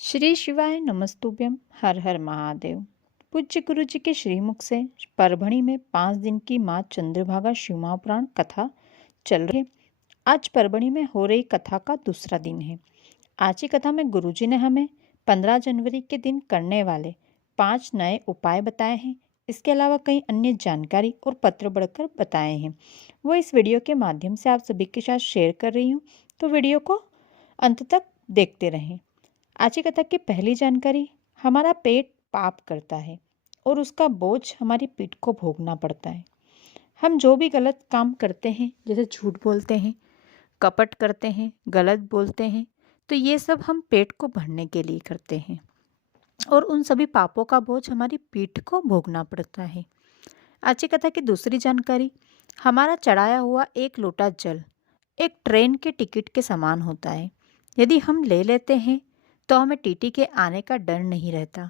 श्री शिवाय नमस्तुभ्यम। हर हर महादेव। पूज्य गुरु जी के श्रीमुख से परभणी में 5 दिन की माँ चंद्रभागा शिवमापुराण कथा चल रही है। आज परभणी में हो रही कथा का दूसरा दिन है। आज की कथा में गुरु जी ने हमें 15 जनवरी के दिन करने वाले 5 नए उपाय बताए हैं। इसके अलावा कई अन्य जानकारी और पत्र बढ़कर बताए हैं। वो इस वीडियो के माध्यम से आप सभी के साथ शेयर कर रही हूँ, तो वीडियो को अंत तक देखते रहें। आज की कथा की पहली जानकारी, हमारा पेट पाप करता है और उसका बोझ हमारी पीठ को भोगना पड़ता है। हम जो भी गलत काम करते हैं, जैसे झूठ बोलते हैं, कपट करते हैं, गलत बोलते हैं, तो ये सब हम पेट को भरने के लिए करते हैं और उन सभी पापों का बोझ हमारी पीठ को भोगना पड़ता है। आज की कथा की दूसरी जानकारी, हमारा चढ़ाया हुआ एक लोटा जल एक ट्रेन के टिकट के समान होता है। यदि हम ले लेते हैं तो हमें टीटी के आने का डर नहीं रहता।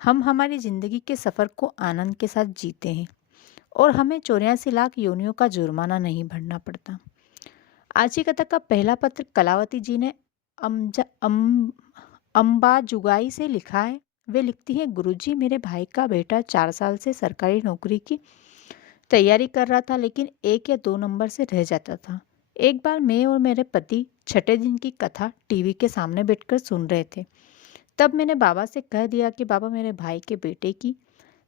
हम हमारी ज़िंदगी के सफ़र को आनंद के साथ जीते हैं और हमें 84 लाख योनियों का जुर्माना नहीं भरना पड़ता। आज की कथा का पहला पत्र कलावती जी ने अंबाजुगाई से लिखा है। वे लिखती हैं, गुरुजी, मेरे भाई का बेटा 4 साल से सरकारी नौकरी की तैयारी कर रहा था, लेकिन 1 या 2 नंबर से रह जाता था। एक बार मैं और मेरे पति छठे दिन की कथा टीवी के सामने बैठकर सुन रहे थे। तब मैंने बाबा से कह दिया कि बाबा, मेरे भाई के बेटे की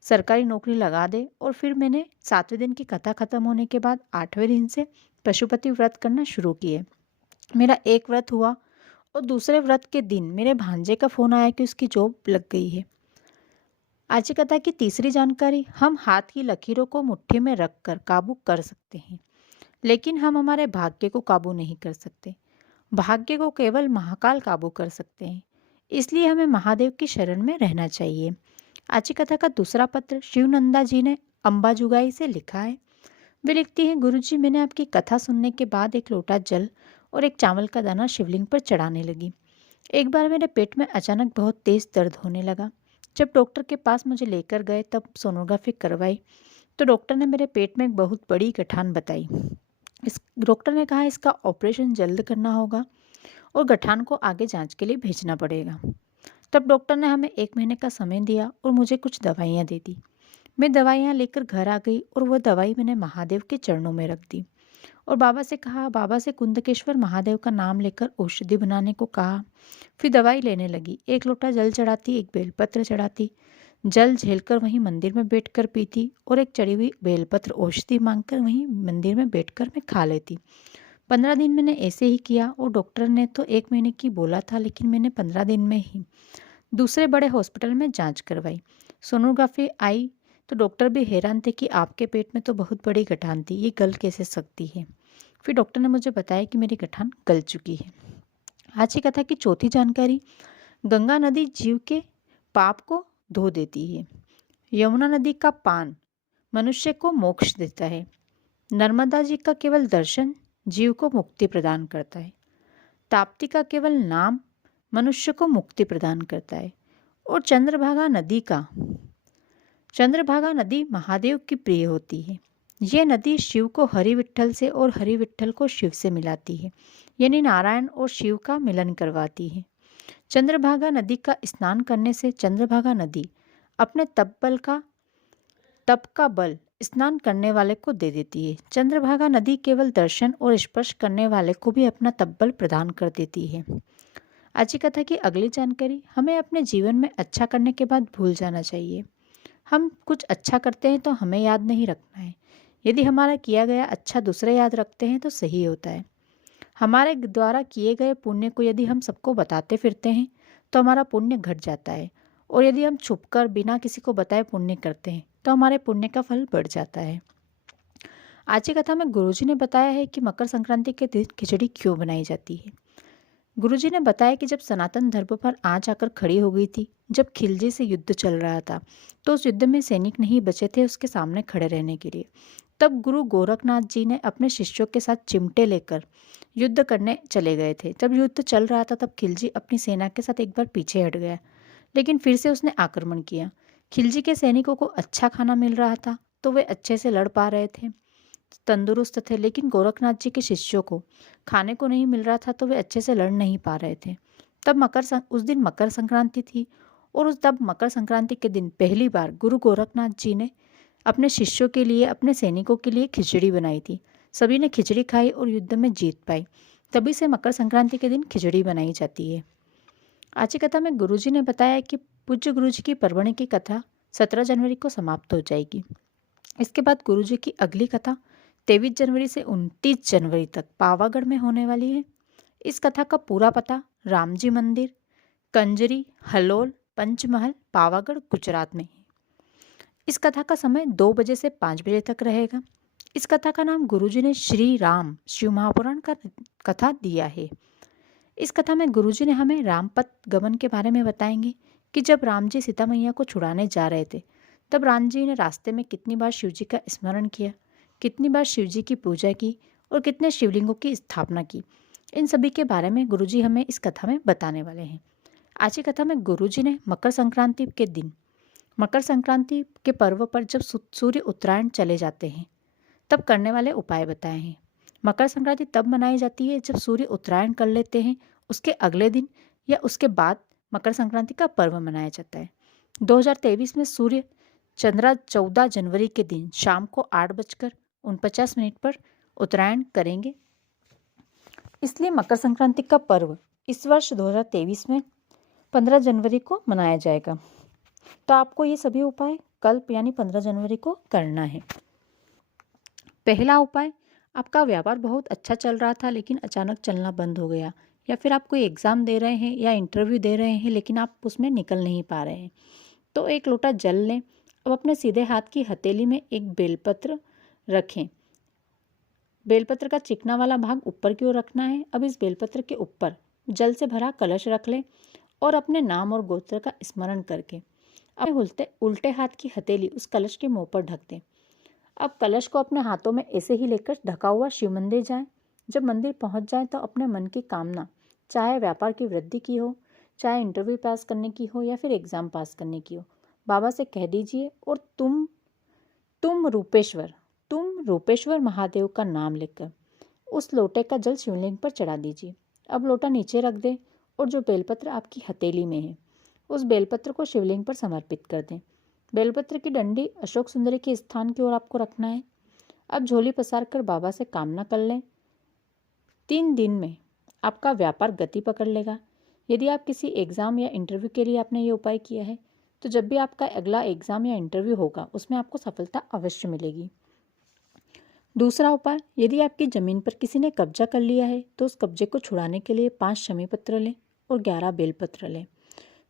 सरकारी नौकरी लगा दे। और फिर मैंने 7वें दिन की कथा खत्म होने के बाद 8वें दिन से पशुपति व्रत करना शुरू किए। मेरा एक व्रत हुआ और दूसरे व्रत के दिन मेरे भांजे का फ़ोन आया कि उसकी जॉब लग गई है। आज की कथा की तीसरी जानकारी, हम हाथ की लकीरों को मुट्ठी में रखकर काबू कर सकते हैं, लेकिन हम हमारे भाग्य को काबू नहीं कर सकते। भाग्य को केवल महाकाल काबू कर सकते हैं, इसलिए हमें महादेव की शरण में रहना चाहिए। आज की कथा का दूसरा पत्र शिवनंदा जी ने अंबाजुगाई से लिखा है। वे लिखती हैं, गुरुजी, मैंने आपकी कथा सुनने के बाद एक लोटा जल और एक चावल का दाना शिवलिंग पर चढ़ाने लगी। एक बार मेरे पेट में अचानक बहुत तेज़ दर्द होने लगा। जब डॉक्टर के पास मुझे लेकर गए तब सोनोग्राफी करवाई तो डॉक्टर ने मेरे पेट में एक बहुत बड़ी गठान बताई। इस डॉक्टर ने कहा, इसका ऑपरेशन जल्द करना होगा और गठान को आगे जांच के लिए भेजना पड़ेगा। तब डॉक्टर ने हमें 1 महीने का समय दिया और मुझे कुछ दवाइयाँ दे दी। मैं दवाइयाँ लेकर घर आ गई और वह दवाई मैंने महादेव के चरणों में रख दी और बाबा से कहा, बाबा से कुंदकेश्वर महादेव का नाम लेकर औषधि बनाने को कहा। फिर दवाई लेने लगी। 1 लोटा जल चढ़ाती, 1 बेलपत्र चढ़ाती, जल झेलकर वहीं मंदिर में बैठकर पीती और एक चढ़ी हुई बेलपत्र औषधि मांगकर वहीं मंदिर में बैठकर मैं खा लेती। 15 दिन मैंने ऐसे ही किया और डॉक्टर ने तो 1 महीने की बोला था, लेकिन मैंने 15 दिन में ही दूसरे बड़े हॉस्पिटल में जांच करवाई। सोनोग्राफी आई तो डॉक्टर भी हैरान थे कि आपके पेट में तो बहुत बड़ी गठान थी, ये गल कैसे सकती है। फिर डॉक्टर ने मुझे बताया कि मेरी गठान गल चुकी है। आज की कथा की चौथी जानकारी, गंगा नदी जीव के पाप को धो देती है। यमुना नदी का पान मनुष्य को मोक्ष देता है। नर्मदा जी का केवल दर्शन जीव को मुक्ति प्रदान करता है। ताप्ती का केवल नाम मनुष्य को मुक्ति प्रदान करता है। और चंद्रभागा नदी महादेव की प्रिय होती है। ये नदी शिव को हरि विट्ठल से और हरि विट्ठल को शिव से मिलाती है, यानी नारायण और शिव का मिलन करवाती है। चंद्रभागा नदी का स्नान करने से चंद्रभागा नदी अपने तप का बल स्नान करने वाले को दे देती है। चंद्रभागा नदी केवल दर्शन और स्पर्श करने वाले को भी अपना तप बल प्रदान कर देती है। आज की कथा की अगली जानकारी, हमें अपने जीवन में अच्छा करने के बाद भूल जाना चाहिए। हम कुछ अच्छा करते हैं तो हमें याद नहीं रखना है। यदि हमारा किया गया अच्छा दूसरे याद रखते हैं तो सही होता है। हमारे द्वारा किए गए पुण्य को यदि हम सबको बताते फिरते हैं तो हमारा पुण्य घट जाता है, और यदि हम छुपकर बिना किसी को बताए पुण्य करते हैं तो हमारे पुण्य का फल बढ़ जाता है। आज की कथा में गुरुजी ने बताया है कि मकर संक्रांति के दिन खिचड़ी क्यों बनाई जाती है। गुरुजी ने बताया कि जब सनातन धर्म पर आंच आकर खड़ी हो गई थी, जब खिलजी से युद्ध चल रहा था, तो उस युद्ध में सैनिक नहीं बचे थे उसके सामने खड़े रहने के लिए। तब गुरु गोरखनाथ जी ने अपने शिष्यों के साथ चिमटे लेकर युद्ध करने चले गए थे। जब युद्ध चल रहा था तब खिलजी अपनी सेना के साथ एक बार पीछे हट गया, लेकिन फिर से उसने आक्रमण किया। खिलजी के सैनिकों को अच्छा खाना मिल रहा था तो वे अच्छे से लड़ पा रहे थे, तंदुरुस्त थे, लेकिन गोरखनाथ जी के शिष्यों को खाने को नहीं मिल रहा था तो वे अच्छे से लड़ नहीं पा रहे थे। उस दिन मकर संक्रांति थी और तब मकर संक्रांति के दिन पहली बार गुरु गोरखनाथ जी ने अपने शिष्यों के लिए, अपने सैनिकों के लिए खिचड़ी बनाई थी। सभी ने खिचड़ी खाई और युद्ध में जीत पाई। तभी से मकर संक्रांति के दिन खिचड़ी बनाई जाती है। आज की कथा में गुरुजी ने बताया कि पूज्य गुरुजी की परवणी की कथा 17 जनवरी को समाप्त हो जाएगी। इसके बाद गुरुजी की अगली कथा 23 जनवरी से 29 जनवरी तक पावागढ़ में होने वाली है। इस कथा का पूरा पता रामजी मंदिर, कंजरी, हलोल, पंचमहल, पावागढ़, गुजरात में है। इस कथा का समय 2 बजे से 5 बजे तक रहेगा। इस कथा का नाम गुरुजी ने श्री राम शिव महापुराण का कथा दिया है। इस कथा में गुरुजी ने हमें रामपथ गमन के बारे में बताएंगे कि जब राम जी सीता मैया को छुड़ाने जा रहे थे, तब राम जी ने रास्ते में कितनी बार शिव जी का स्मरण किया, कितनी बार शिव जी की पूजा की और कितने शिवलिंगों की स्थापना की। इन सभी के बारे में गुरुजी हमें इस कथा में बताने वाले हैं। आज की कथा में गुरुजी ने मकर संक्रांति के दिन, मकर संक्रांति के पर्व पर जब सूर्य उत्तरायण चले जाते हैं तब करने वाले उपाय बताए हैं। मकर संक्रांति तब मनाई जाती है जब सूर्य उत्तरायण कर लेते हैं, उसके अगले दिन या उसके बाद मकर संक्रांति का पर्व मनाया जाता है। 2023 में सूर्य चंद्रा 14 जनवरी के दिन शाम को 8:49 पर उत्तरायण करेंगे। इसलिए मकर संक्रांति का पर्व इस वर्ष 2023 में 15 जनवरी को मनाया जाएगा। तो आपको ये सभी उपाय कल यानी 15 जनवरी को करना है। पहला उपाय, आपका व्यापार बहुत अच्छा चल रहा था लेकिन अचानक चलना बंद हो गया, या फिर आप कोई एग्ज़ाम दे रहे हैं या इंटरव्यू दे रहे हैं लेकिन आप उसमें निकल नहीं पा रहे हैं, तो एक लोटा जल लें। अब अपने सीधे हाथ की हथेली में एक बेलपत्र रखें। बेलपत्र का चिकना वाला भाग ऊपर की ओर रखना है। अब इस बेलपत्र के ऊपर जल से भरा कलश रख लें और अपने नाम और गोत्र का स्मरण करके अपने उल्टे हाथ की हथेली उस कलश के मुंह पर ढक दें। अब कलश को अपने हाथों में ऐसे ही लेकर ढका हुआ शिव मंदिर जाएं। जब मंदिर पहुंच जाएं तो अपने मन की कामना, चाहे व्यापार की वृद्धि की हो, चाहे इंटरव्यू पास करने की हो या फिर एग्ज़ाम पास करने की हो, बाबा से कह दीजिए और तुम रूपेश्वर महादेव का नाम लेकर उस लोटे का जल शिवलिंग पर चढ़ा दीजिए। अब लोटा नीचे रख दें और जो बेलपत्र आपकी हथेली में है उस बेलपत्र को शिवलिंग पर समर्पित कर दें। बेलपत्र की डंडी अशोक सुंदरी के स्थान की ओर आपको रखना है। अब झोली पसार कर बाबा से कामना कर लें। 3 दिन में आपका व्यापार गति पकड़ लेगा। यदि आप किसी एग्ज़ाम या इंटरव्यू के लिए आपने ये उपाय किया है तो जब भी आपका अगला एग्ज़ाम या इंटरव्यू होगा उसमें आपको सफलता अवश्य मिलेगी। दूसरा उपाय, यदि आपकी ज़मीन पर किसी ने कब्जा कर लिया है तो उस कब्जे को छुड़ाने के लिए 5 शमी पत्र लें और 11 बेलपत्र लें।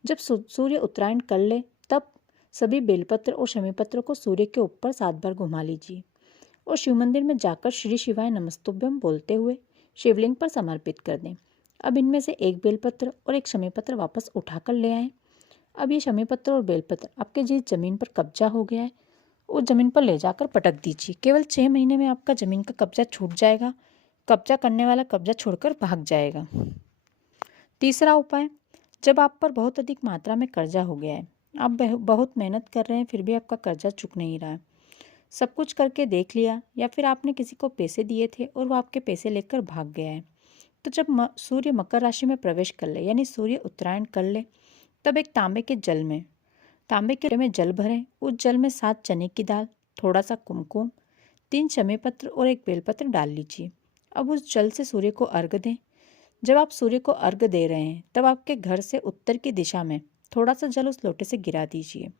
जब सूर्य उत्तरायण कर ले तब सभी बेलपत्र और शमीपत्र को सूर्य के ऊपर 7 बार घुमा लीजिए और शिव मंदिर में जाकर श्री शिवाय नमस्तुभ्यम बोलते हुए शिवलिंग पर समर्पित कर दें। अब इनमें से एक बेलपत्र और एक शमीपत्र वापस उठाकर ले आएं। अब ये शमीपत्र और बेलपत्र आपके जिस जमीन पर कब्जा हो गया है उस जमीन पर ले जाकर पटक दीजिए। केवल 6 महीने में आपका जमीन का कब्जा छूट जाएगा। कब्जा करने वाला कब्जा छोड़कर भाग जाएगा। तीसरा उपाय, जब आप पर बहुत अधिक मात्रा में कर्जा हो गया है, आप बहुत मेहनत कर रहे हैं फिर भी आपका कर्जा चुक नहीं रहा है, सब कुछ करके देख लिया या फिर आपने किसी को पैसे दिए थे और वो आपके पैसे लेकर भाग गया है, तो जब सूर्य मकर राशि में प्रवेश कर ले यानी सूर्य उत्तरायण कर ले तब एक तांबे के में जल भरें। उस जल में 7 चने की दाल, थोड़ा सा कुमकुम, 3 शमीपत्र और एक बेलपत्र डाल लीजिए। अब उस जल से सूर्य को अर्घ्य दें। जब आप सूर्य को अर्घ्य दे रहे हैं तब आपके घर से उत्तर की दिशा में थोड़ा सा जल उस लोटे से गिरा दीजिए।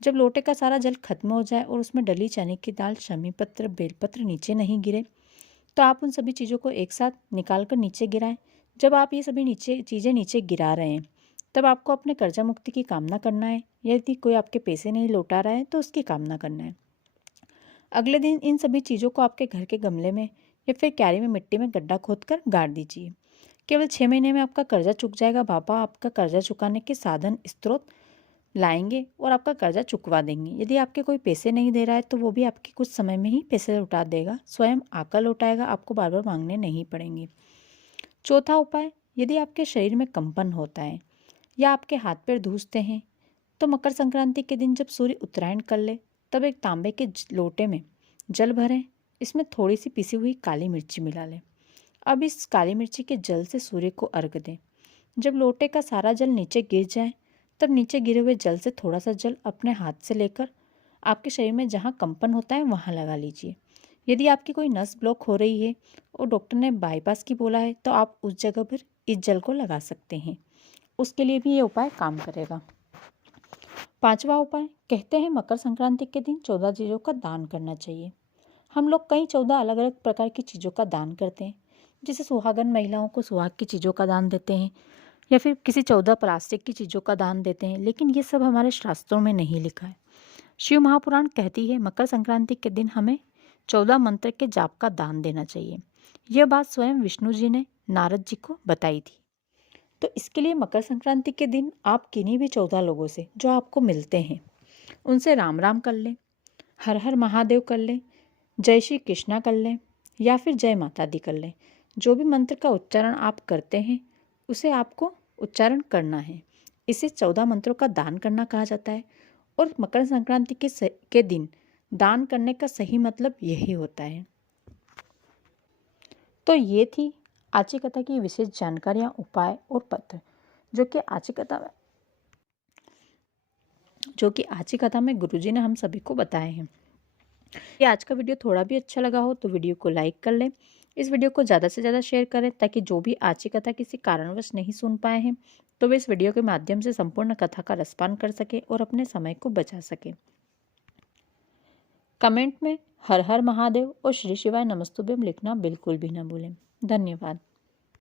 जब लोटे का सारा जल खत्म हो जाए और उसमें डली चने की दाल, शमीपत्र, बेलपत्र नीचे नहीं गिरे तो आप उन सभी चीज़ों को एक साथ निकाल कर नीचे गिराएं। जब आप ये सभी चीज़ें नीचे गिरा रहे हैं तब आपको अपने कर्जा मुक्ति की कामना करना है। यदि कोई आपके पैसे नहीं लौटा रहा है तो उसकी कामना करना है। अगले दिन इन सभी चीज़ों को आपके घर के गमले में या फिर क्यारी में मिट्टी में गड्ढा खोदकर गाड़ दीजिए। केवल 6 महीने में आपका कर्जा चुक जाएगा। बाबा आपका कर्जा चुकाने के साधन स्रोत लाएंगे और आपका कर्जा चुकवा देंगे। यदि आपके कोई पैसे नहीं दे रहा है तो वो भी आपके कुछ समय में ही पैसे लौटा देगा, स्वयं आकर लौटाएगा, आपको बार बार मांगने नहीं पड़ेंगे। चौथा उपाय, यदि आपके शरीर में कंपन होता है या आपके हाथ पैर धूसते हैं तो मकर संक्रांति के दिन जब सूर्य उत्तरायण कर ले तब एक तांबे के लोटे में जल भरें। इसमें थोड़ी सी पिसी हुई काली मिर्ची मिला लें। अब इस काली मिर्ची के जल से सूर्य को अर्घ्य दें। जब लोटे का सारा जल नीचे गिर जाए तब नीचे गिरे हुए जल से थोड़ा सा जल अपने हाथ से लेकर आपके शरीर में जहाँ कंपन होता है वहाँ लगा लीजिए। यदि आपकी कोई नस ब्लॉक हो रही है और डॉक्टर ने बाईपास की बोला है तो आप उस जगह पर इस जल को लगा सकते हैं। उसके लिए भी ये उपाय काम करेगा। 5वां उपाय, कहते हैं मकर संक्रांति के दिन 14 चीज़ों का दान करना चाहिए। हम लोग कई 14 अलग अलग प्रकार की चीज़ों का दान करते हैं। जैसे सुहागन महिलाओं को सुहाग की चीज़ों का दान देते हैं या फिर किसी 14 प्लास्टिक की चीज़ों का दान देते हैं, लेकिन ये सब हमारे शास्त्रों में नहीं लिखा है। शिव महापुराण कहती है मकर संक्रांति के दिन हमें 14 मंत्र के जाप का दान देना चाहिए। यह बात स्वयं विष्णु जी ने नारद जी को बताई थी। तो इसके लिए मकर संक्रांति के दिन आप किन्हीं भी 14 लोगों से जो आपको मिलते हैं उनसे राम राम कर लें, हर हर महादेव कर लें, जय श्री कृष्णा कर लें या फिर जय माता दी कर लें। जो भी मंत्र का उच्चारण आप करते हैं उसे आपको उच्चारण करना है। इसे 14 मंत्रों का दान करना कहा जाता है और मकर संक्रांति के दिन दान करने का सही मतलब यही होता है। तो ये थी आज की कथा की विशेष जानकारियाँ, उपाय और पत्र जो कि आज की कथा में गुरुजी ने हम सभी को बताए हैं। ये आज का वीडियो थोड़ा भी अच्छा लगा हो तो वीडियो को लाइक कर लें। इस वीडियो को ज़्यादा से ज़्यादा शेयर करें ताकि जो भी आज की कथा किसी कारणवश नहीं सुन पाए हैं तो वे इस वीडियो के माध्यम से संपूर्ण कथा का रसपान कर सके और अपने समय को बचा सके। कमेंट में हर हर महादेव और श्री शिवाय नमस्तुभ्यम लिखना बिल्कुल भी ना भूलें। धन्यवाद।